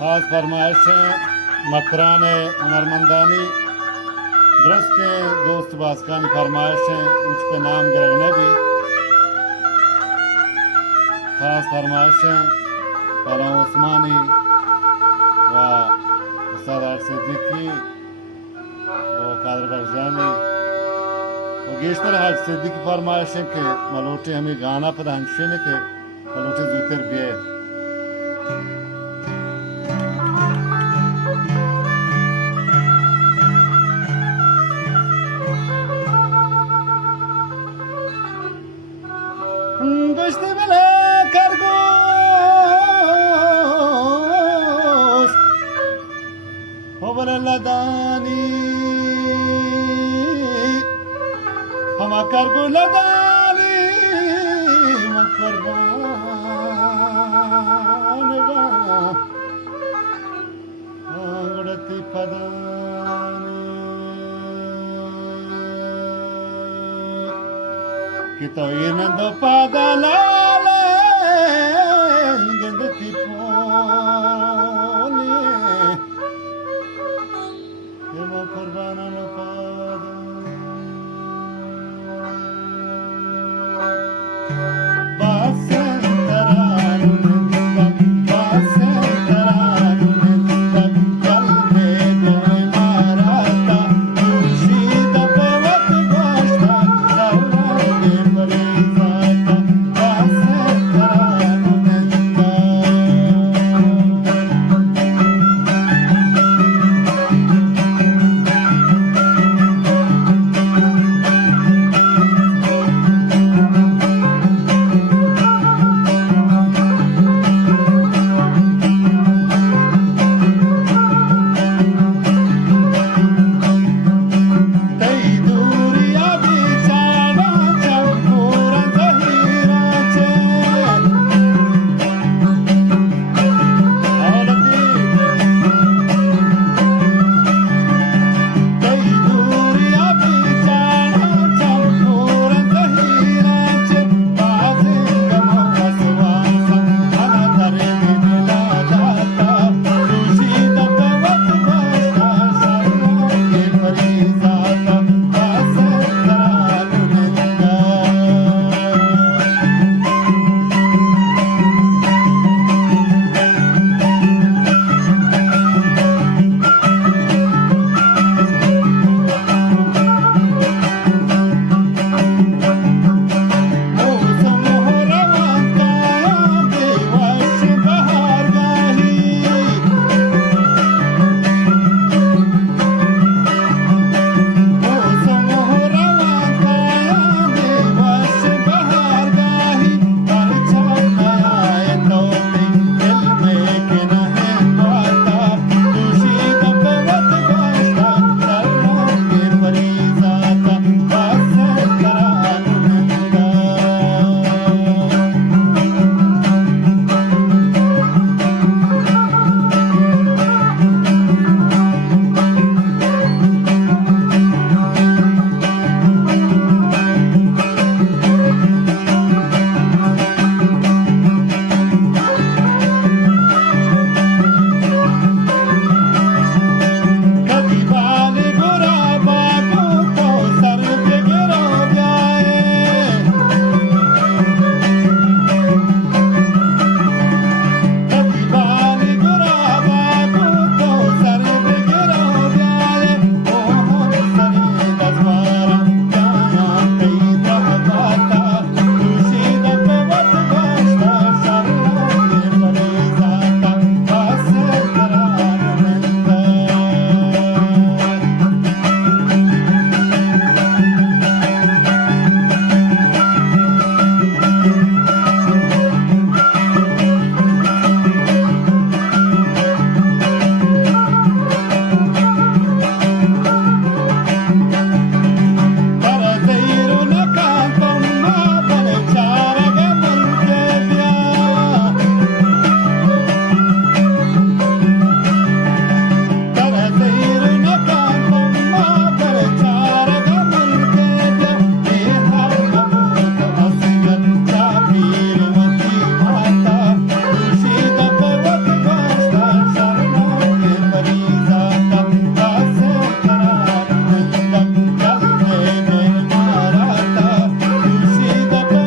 खास फरमाइशें मकरान हुनरमंदानी दुरुस्त दोस्त बासकानी फरमाइशें इंच पे नाम गिरने भी खास फरमाइशें कलाम उस्मानी व उस्ताद सिद्दीकी व कादर बख्शानी व गेशतर हाज सिद्दीकी फरमाइशें के मलोटे हमें गाना पर हंशेने के मलोटे जूतर बिये Düştü bile kargoş Hovarladani Hama kargoladani Makvarvan va Angurati padani Kita inando padalale Gendati poli Ema kurbana lo pada Basen tararun Basen tararun Kalbe goy marata Shida pevat goshta Lavage parizata Basen tararun का